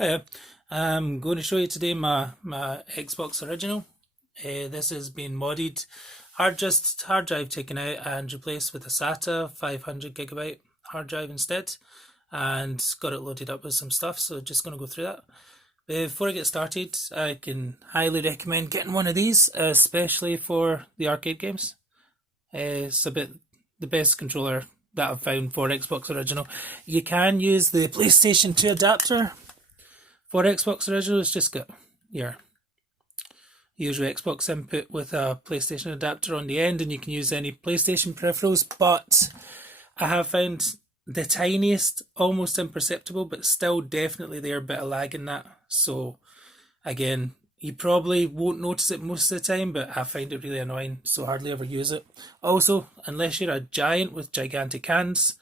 Hiya. I'm going to show you today my Xbox original. This has been modded, hard drive taken out and replaced with a SATA 500 GB hard drive instead, and got it loaded up with some stuff. So just going to go through that. Before I get started, I can highly recommend getting one of these, especially for the arcade games. It's a bit the best controller that I've found for Xbox Original. You can use the PlayStation 2 adapter for Xbox Original. It's just got your usual Xbox input with a PlayStation adapter on the end, and you can use any PlayStation peripherals. But I have found the tiniest, almost imperceptible, but still definitely there, bit of lag in that. So again, you probably won't notice it most of the time, but I find it really annoying, so hardly ever use it. Also, unless you're a giant with gigantic hands,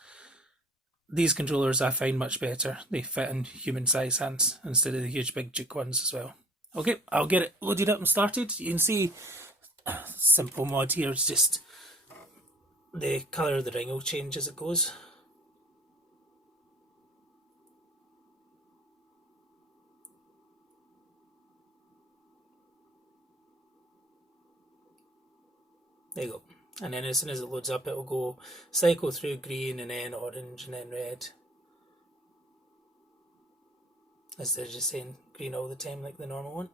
these controllers I find much better. They fit in human-sized hands instead of the huge big Duke ones as well. Okay, I'll get it loaded up and started. You can see, simple mod here is just the colour of the ring will change as it goes. There you go. And then as soon as it loads up, it will go cycle through green and then orange and then red. Instead of just saying green all the time like the normal one.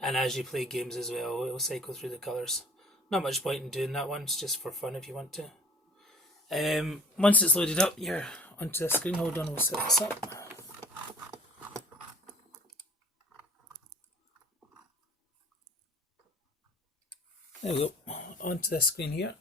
And as you play games as well, it will cycle through the colours. Not much point in doing that one, it's just for fun if you want to. Once it's loaded up, you're onto the screen. Hold on, we'll set this up. There we go, onto the screen here.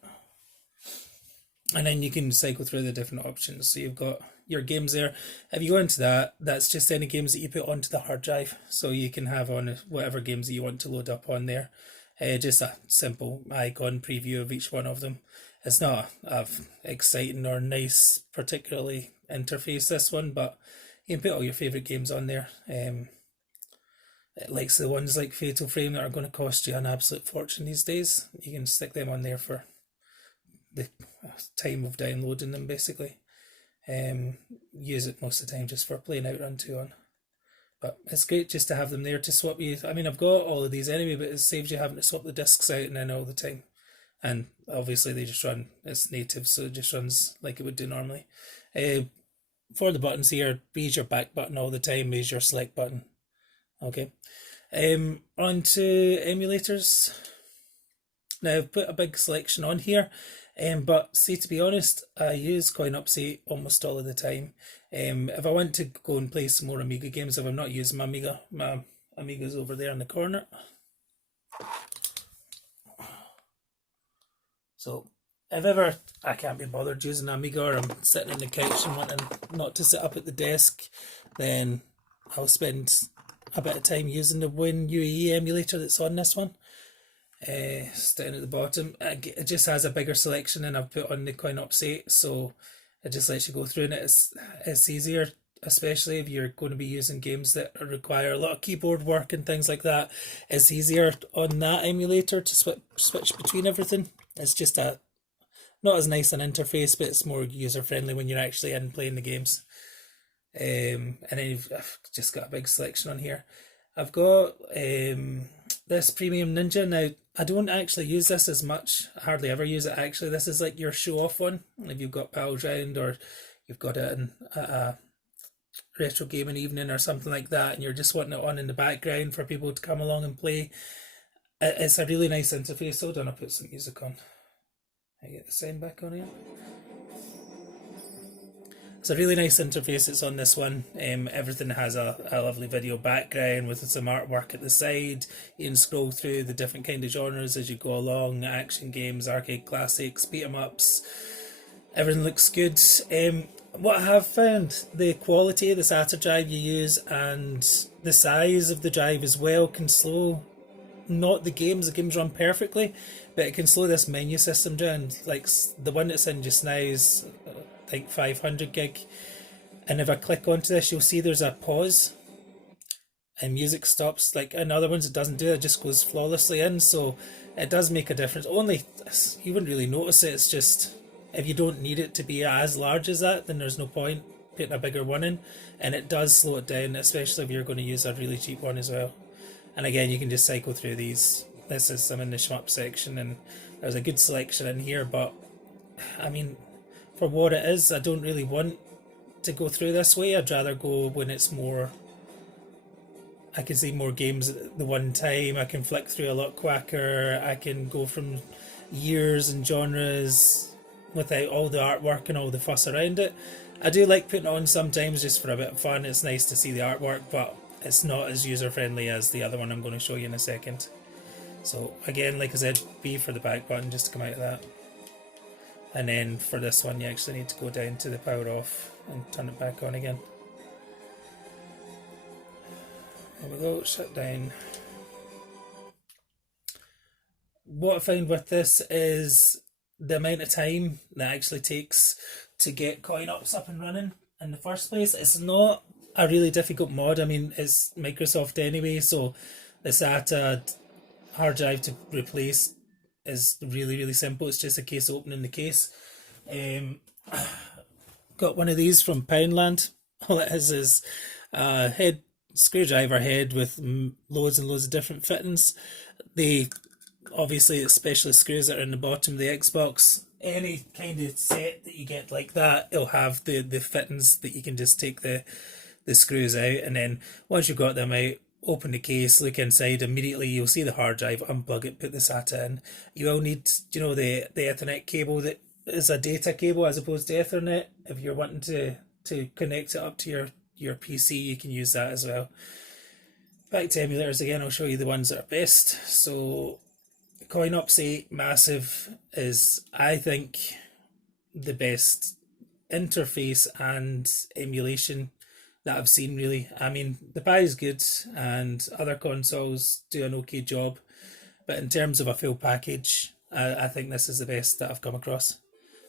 And then you can cycle through the different options. So you've got your games there. If you go into that, that's just any games that you put onto the hard drive. So you can have on whatever games that you want to load up on there. Just a simple icon preview of each one of them. It's not a exciting or nice, particularly interface, this one, but you can put all your favourite games on there. Like the ones like Fatal Frame that are going to cost you an absolute fortune these days. You can stick them on there for the time of downloading them, basically. Use it most of the time just for playing Outrun 2 on. But it's great just to have them there to swap you. I mean, I've got all of these anyway, but it saves you having to swap the discs out and in all the time. And obviously they just run, it's native, so it just runs like it would do normally. For the buttons here, B is your back button all the time, A is your select button. Okay. On to emulators. Now I've put a big selection on here, but see, to be honest, I use coinops8 almost all of the time. If I want to go and play some more Amiga games, if I'm not using my Amiga's over there in the corner. So if ever I can't be bothered using an Amiga, or I'm sitting on the couch and wanting not to sit up at the desk, then I'll spend a bit of time using the WinUAE emulator that's on this one. It's down at the bottom. It just has a bigger selection than I've put on the coinops8, so it just lets you go through, and it's easier, especially if you're going to be using games that require a lot of keyboard work and things like that. It's easier on that emulator to switch between everything. It's just not as nice an interface, but it's more user friendly when you're actually in playing the games. And then I've just got a big selection on here. I've got this Premium Ninja. Now, I don't actually use this as much. I hardly ever use it, actually. This is like your show-off one. If you've got pals round, or you've got it in a retro gaming evening or something like that, and you're just wanting it on in the background for people to come along and play. It's a really nice interface. Hold on, I'll put some music on. I get the sound back on here. It's a really nice interface that's on this one. Everything has a lovely video background with some artwork at the side. You can scroll through the different kind of genres as you go along: action games, arcade classics, beat 'em ups. Everything looks good. What I have found, the quality of the SATA drive you use and the size of the drive as well can slow, not the games run perfectly, but it can slow this menu system down. Like the one that's in just now is like 500 gig, and if I click onto this, you'll see there's a pause and music stops. Like in other ones it doesn't do it, just goes flawlessly in, so it does make a difference. Only you wouldn't really notice it. It's just, if you don't need it to be as large as that, then there's no point putting a bigger one in, and it does slow it down, especially if you're going to use a really cheap one as well. And again, you can just cycle through these. This is I'm in the shmup section, and there's a good selection in here, but I mean, for what it is, I don't really want to go through this way. I'd rather go when it's more. I can see more games at the one time. I can flick through a lot quicker. I can go from years and genres without all the artwork and all the fuss around it. I do like putting it on sometimes just for a bit of fun. It's nice to see the artwork, but it's not as user friendly as the other one I'm going to show you in a second. So again, like I said, B for the back button just to come out of that. And then for this one, you actually need to go down to the power off and turn it back on again. There we go, shut down. What I found with this is the amount of time that actually takes to get coinops up and running in the first place. It's not a really difficult mod. I mean, it's Microsoft anyway, so the SATA hard drive to replace is really, really simple. It's just a case of opening the case. Got one of these from Poundland. All it is a head screwdriver head with loads and loads of different fittings. They obviously it's specialist screws that are in the bottom of the Xbox. Any kind of set that you get like that, it'll have the fittings that you can just take the screws out, and then once you've got them out, open the case, look inside. Immediately you'll see the hard drive, unplug it, put the SATA in. You will need, the Ethernet cable that is a data cable as opposed to Ethernet. If you're wanting to connect it up to your PC, you can use that as well. Back to emulators again, I'll show you the ones that are best. So coinops8 Massive is, I think, the best interface and emulation that I've seen, really. I mean, the Pi is good and other consoles do an okay job, but in terms of a full package, I think this is the best that I've come across.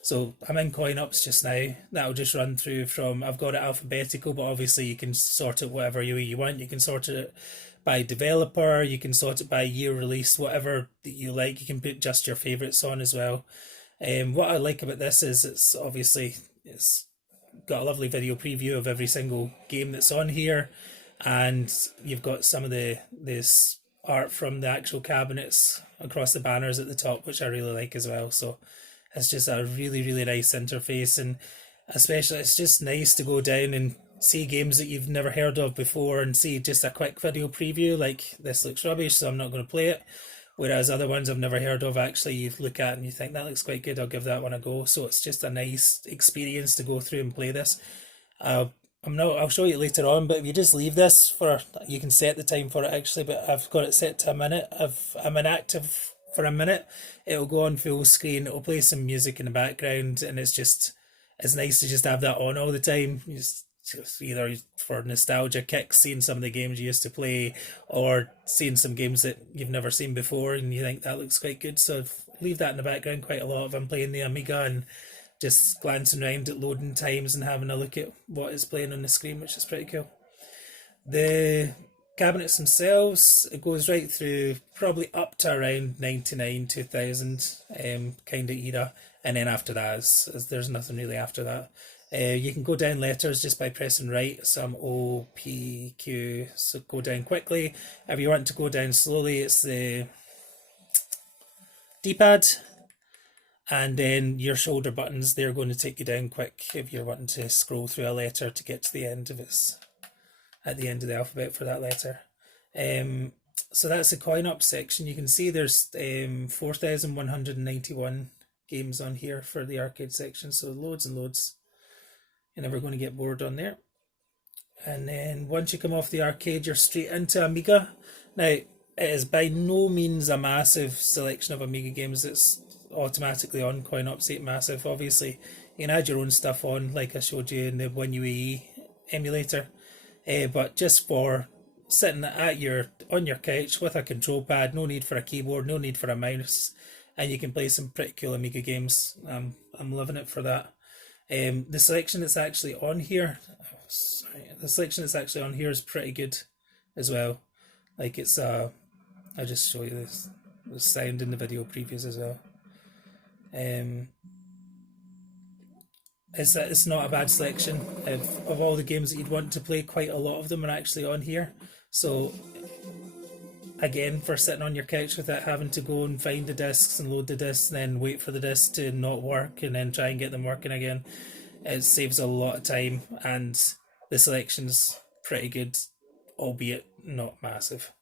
So I'm in coinops just now. That'll just run through from, I've got it alphabetical, but obviously you can sort it whatever way you want. You can sort it by developer, you can sort it by year release, whatever that you like. You can put just your favourites on as well. What I like about this is it's got a lovely video preview of every single game that's on here, and you've got some of this art from the actual cabinets across the banners at the top, which I really like as well. So it's just a really, really nice interface, and especially it's just nice to go down and see games that you've never heard of before and see just a quick video preview. Like, this looks rubbish, so I'm not going to play it. Whereas other ones I've never heard of, actually you look at and you think that looks quite good, I'll give that one a go. So it's just a nice experience to go through and play this. I'll show you later on, but if you just leave this for, you can set the time for it actually, but I've got it set to a minute. If I'm inactive for a minute, it'll go on full screen, it'll play some music in the background, and it's nice to just have that on all the time. Just either for nostalgia kicks, seeing some of the games you used to play, or seeing some games that you've never seen before and you think that looks quite good. So leave that in the background quite a lot if I'm playing the Amiga, and just glancing around at loading times and having a look at what is playing on the screen, which is pretty cool. The cabinets themselves, it goes right through probably up to around 99, 2000 kind of era, and then after that there's nothing really after that. You can go down letters just by pressing right, some O, P, Q, so go down quickly. If you want to go down slowly, it's the D-pad, and then your shoulder buttons, they're going to take you down quick if you're wanting to scroll through a letter to get to the end of at the end of the alphabet for that letter. So that's the coin-up section. You can see there's 4,191 games on here for the arcade section, so loads and loads. You're never going to get bored on there. And then once you come off the arcade, you're straight into Amiga. Now, it is by no means a massive selection of Amiga games that's automatically on coinops8 Massive. Obviously, you can add your own stuff on, like I showed you in the WinUAE emulator. But just for sitting on your couch with a control pad, no need for a keyboard, no need for a mouse, and you can play some pretty cool Amiga games. I'm loving it for that. The selection that's actually on here, is pretty good as well. Like, it's I'll just show you the sound in the video previews as well. it's not a bad selection of all the games that you'd want to play. Quite a lot of them are actually on here. So again, for sitting on your couch without having to go and find the discs and load the discs and then wait for the discs to not work and then try and get them working again, it saves a lot of time, and the selection's pretty good, albeit not massive.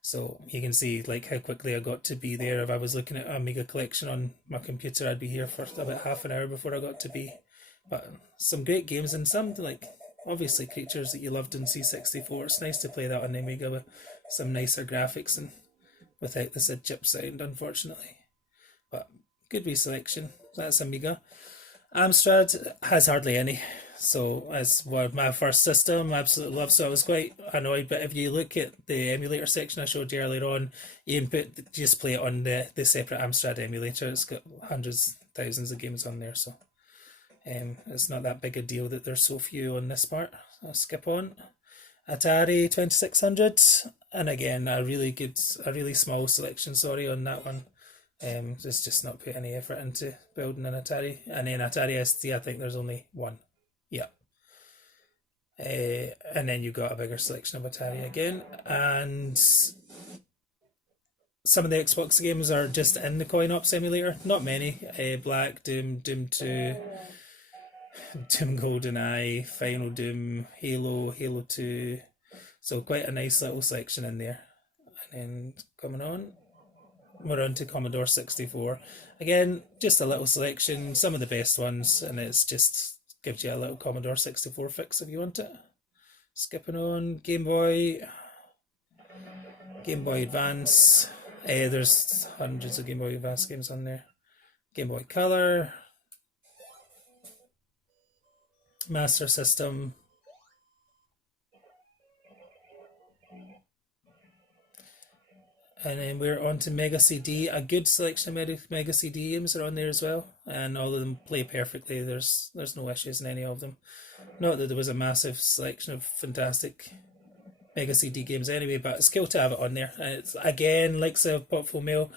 So you can see like how quickly I got to be there. If I was looking at a mega collection on my computer, I'd be here for about half an hour before I got to be. But some great games, and some like obviously creatures that you loved in C64. It's nice to play that on the Amiga with some nicer graphics and without the SID chip sound, unfortunately. But good wee selection. That's Amiga. Amstrad has hardly any. So as my first system, I absolutely love. So I was quite annoyed. But if you look at the emulator section I showed you earlier on, you input just play it on the separate Amstrad emulator. It's got hundreds, thousands of games on there. So it's not that big a deal that there's so few on this part. I'll skip on. Atari 2600, and again a really small selection. Sorry on that one. Just not put any effort into building an Atari. And then Atari ST, I think there's only one. Yeah. And then you've got a bigger selection of Atari again. And some of the Xbox games are just in the coinops emulator. Not many. Black, Doom, Doom 2, Doom GoldenEye, Final Doom, Halo, Halo 2. So quite a nice little section in there. And then coming on, we're on to Commodore 64. Again, just a little selection, some of the best ones, and it's just gives you a little Commodore 64 fix if you want it. Skipping on, Game Boy Advance. There's hundreds of Game Boy Advance games on there. Game Boy Color, Master System, and then we're on to Mega CD. A good selection of Mega CD games are on there as well, and all of them play perfectly. There's no issues in any of them. Not that there was a massive selection of fantastic Mega CD games anyway, but it's cool to have it on there. And it's again, like the Popful Mail,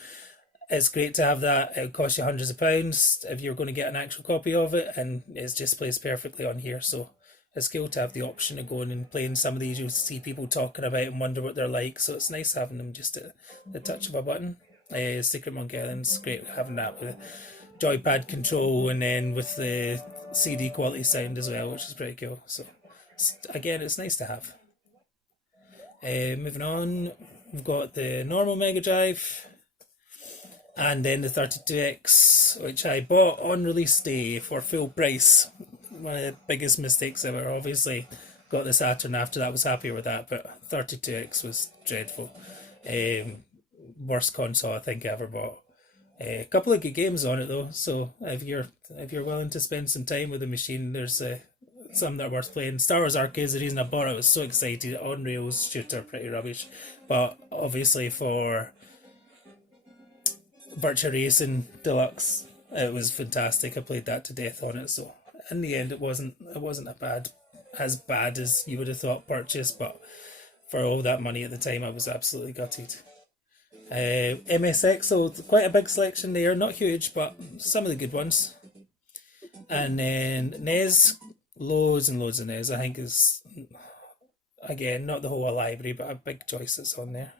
it's great to have that. It costs you hundreds of pounds if you're going to get an actual copy of it, and it just plays perfectly on here. So it's cool to have the option of going and playing some of these you'll see people talking about and wonder what they're like. So it's nice having them just at the touch of a button. Secret Monkey Island's great having that with joypad control and then with the CD quality sound as well, which is pretty cool. So again, it's nice to have. Moving on, we've got the normal Mega Drive and then the 32X, which I bought on release day for full price. One of the biggest mistakes ever. Obviously got the Saturn after that, was happier with that, but 32X was dreadful. Worst console I think I ever bought. A couple of good games on it though, so if you're willing to spend some time with the machine, there's some that are worth playing. Star Wars Arcade is the reason I bought it. I was so excited. On rails shooter, pretty rubbish, but obviously for Virtua Racing Deluxe, it was fantastic. I played that to death on it. So in the end, it wasn't as bad as you would have thought purchase, but for all that money at the time, I was absolutely gutted. MSX, so quite a big selection there. Not huge, but some of the good ones. And then NES, loads and loads of NES. I think is again not the whole library, but a big choice that's on there.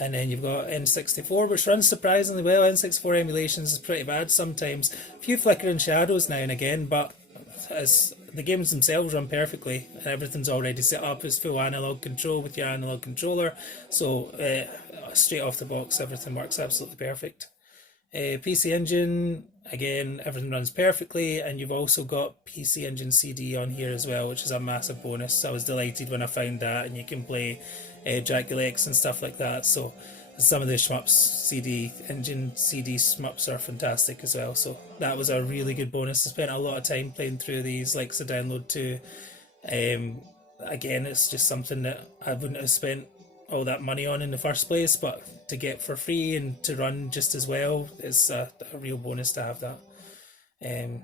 And then you've got N64, which runs surprisingly well. N64 emulations is pretty bad sometimes. A few flickering shadows now and again, but as the games themselves run perfectly and everything's already set up as full analog control with your analog controller. So straight off the box, everything works absolutely perfect. PC Engine, again, everything runs perfectly, and you've also got PC Engine CD on here as well, which is a massive bonus. I was delighted when I found that, and you can play Dracula X and stuff like that. So some of the shmups, CD Engine CD shmups are fantastic as well. So that was a really good bonus. I spent a lot of time playing through these, like the download too. Again, it's just something that I wouldn't have spent all that money on in the first place, but to get for free and to run just as well is a real bonus to have that.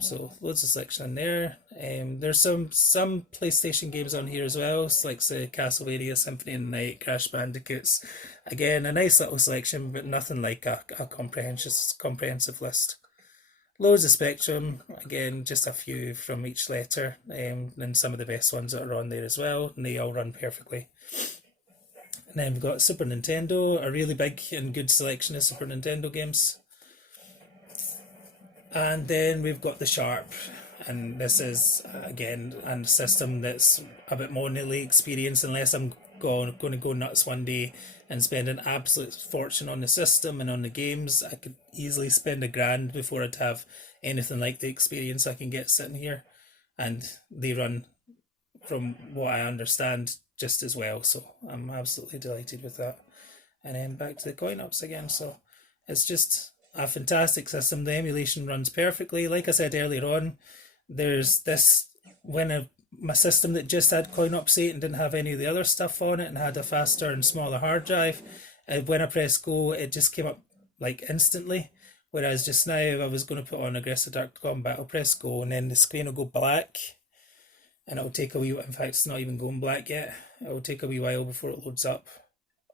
So loads of selection in there. There's some PlayStation games on here as well, so like the Castlevania Symphony of the Night, Crash Bandicoots. Again, a nice little selection, but nothing like a comprehensive list. Loads of Spectrum, again, just a few from each letter, and some of the best ones that are on there as well, and they all run perfectly. And then we've got Super Nintendo, a really big and good selection of Super Nintendo games. And then we've got the Sharp, and this is again a system that's a bit more nearly experienced, unless I'm going to go nuts one day and spend an absolute fortune on the system and on the games. I could easily spend $1,000 before I'd have anything like the experience I can get sitting here, and they run, from what I understand, just as well. So I'm absolutely delighted with that. And then back to the coinops again. So it's just a fantastic system. The emulation runs perfectly. Like I said earlier on, there's this, my system that just had coinops8 and didn't have any of the other stuff on it and had a faster and smaller hard drive, when I press go, it just came up like instantly. Whereas just now, if I was going to put on Aggressive Dark Combat, I'll press go and then the screen will go black, and it'll take a wee while. In fact, it's not even going black yet. It'll take a wee while before it loads up.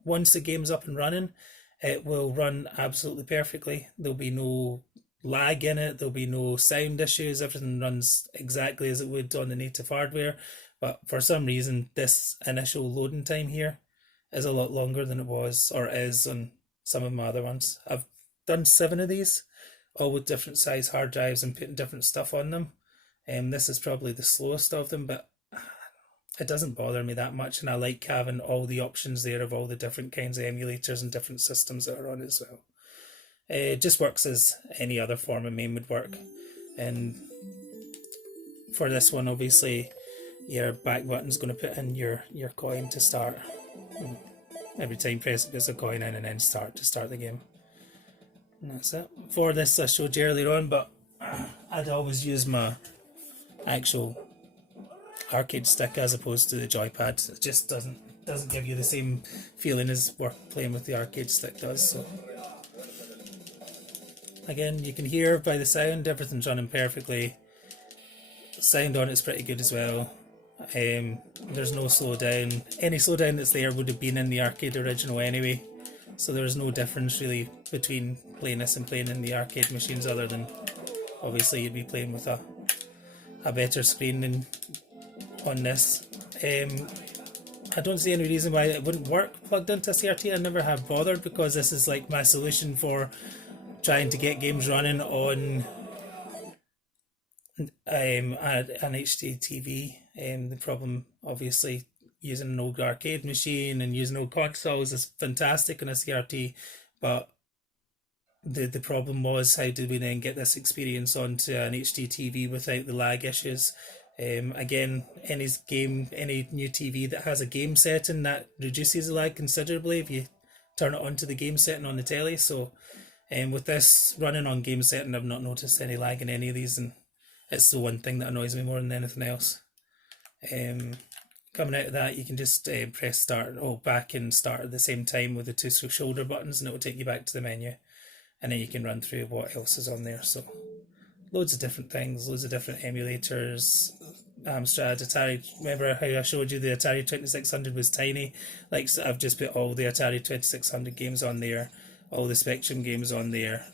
Once the game's up and running, it will run absolutely perfectly. There'll be no lag in it, there'll be no sound issues, everything runs exactly as it would on the native hardware. But for some reason, this initial loading time here is a lot longer than it was, or is, on some of my other ones. I've done 7 of these, all with different size hard drives and putting different stuff on them. This is probably the slowest of them, but it doesn't bother me that much, and I like having all the options there of all the different kinds of emulators and different systems that are on it as well. It just works as any other form of MAME would work. And for this one, obviously, your back button's going to put in your coin to start. And every time press it, puts a coin in, and then start to start the game. And that's it. For this, I showed you earlier on, but I'd always use my actual arcade stick as opposed to the joypad. It just doesn't give you the same feeling as playing with the arcade stick does. So again, you can hear by the sound, everything's running perfectly. The sound on it's pretty good as well. There's no slowdown. Any slowdown that's there would have been in the arcade original anyway, so there's no difference really between playing this and playing in the arcade machines, other than obviously you'd be playing with a better screen than on this. I don't see any reason why it wouldn't work plugged into a CRT. I never have bothered, because this is like my solution for trying to get games running on an HD TV. The problem, obviously, using an old arcade machine and using old consoles is fantastic on a CRT, but the problem was, how did we then get this experience onto an HD TV without the lag issues? Again, any new TV that has a game setting, that reduces the lag considerably if you turn it onto the game setting on the telly. So with this running on game setting, I've not noticed any lag in any of these, and it's the one thing that annoys me more than anything else. Coming out of that, you can just press back and start at the same time with the 2 shoulder buttons, and it will take you back to the menu, and then you can run through what else is on there. So loads of different things, loads of different emulators. Amstrad, Atari. Remember how I showed you the Atari 2600 was tiny? Like, so I've just put all the Atari 2600 games on there, all the Spectrum games on there.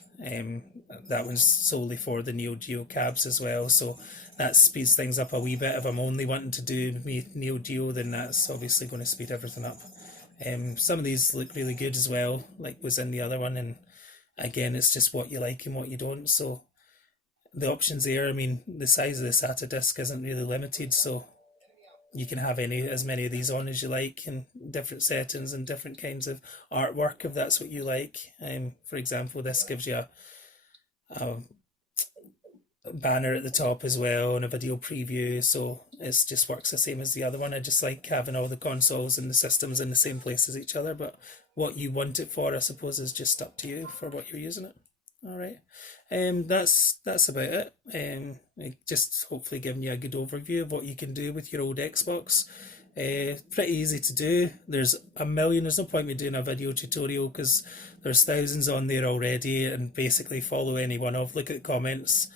That one's solely for the Neo Geo cabs as well, so that speeds things up a wee bit. If I'm only wanting to do Neo Geo, then that's obviously going to speed everything up. Some of these look really good as well, like was in the other one, and again, it's just what you like and what you don't. So the options there, I mean, the size of the SATA disc isn't really limited, so you can have as many of these on as you like, in different settings and different kinds of artwork, if that's what you like. For example, this gives you a banner at the top as well, and a video preview, so it just works the same as the other one. I just like having all the consoles and the systems in the same place as each other, but what you want it for, I suppose, is just up to you for what you're using it. All right, that's about it. Just hopefully giving you a good overview of what you can do with your old Xbox. Pretty easy to do. There's a million. There's no point me doing a video tutorial, because there's thousands on there already, and basically look at the comments,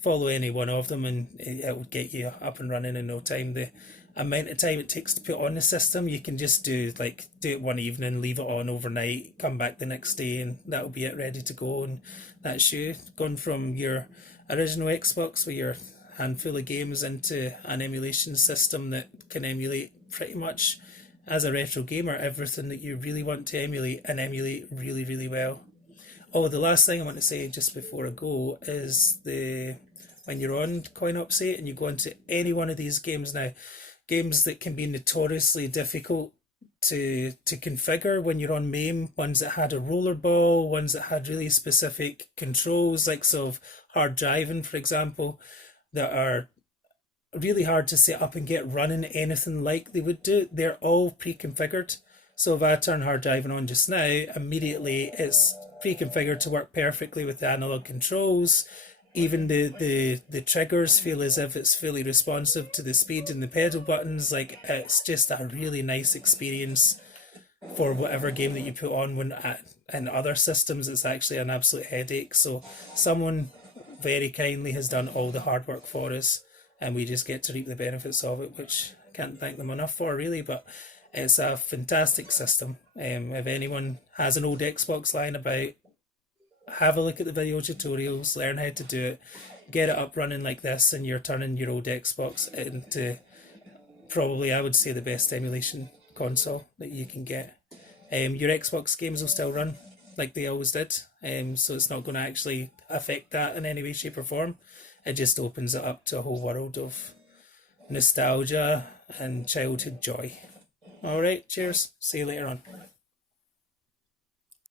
follow any one of them, and it will get you up and running in no time. The amount of time it takes to put on the system, you can just do it one evening, leave it on overnight, come back the next day, and that'll be it, ready to go. And that's you gone from your original Xbox with your handful of games into an emulation system that can emulate pretty much, as a retro gamer, everything that you really want to emulate and emulate really, really well. Oh, the last thing I want to say just before I go is the when you're on coinops8 and you go into any one of these games now, games that can be notoriously difficult to configure when you're on MAME, ones that had a rollerball, ones that had really specific controls, like sort of hard driving, for example, that are really hard to set up and get running anything like they would do. They're all pre-configured. So if I turn hard driving on just now, immediately it's pre-configured to work perfectly with the analog controls. Even the triggers feel as if it's fully responsive to the speed and the pedal buttons. Like, it's just a really nice experience for whatever game that you put on. When in other systems it's actually an absolute headache. So someone very kindly has done all the hard work for us, and we just get to reap the benefits of it, which I can't thank them enough for, really. But it's a fantastic system. If anyone has an old Xbox lying about, have a look at the video tutorials, learn how to do it, get it up running like this, and you're turning your old Xbox into probably, I would say, the best emulation console that you can get. Your Xbox games will still run like they always did, so it's not going to actually affect that in any way, shape, or form. It just opens it up to a whole world of nostalgia and childhood joy. All right, cheers. See you later on.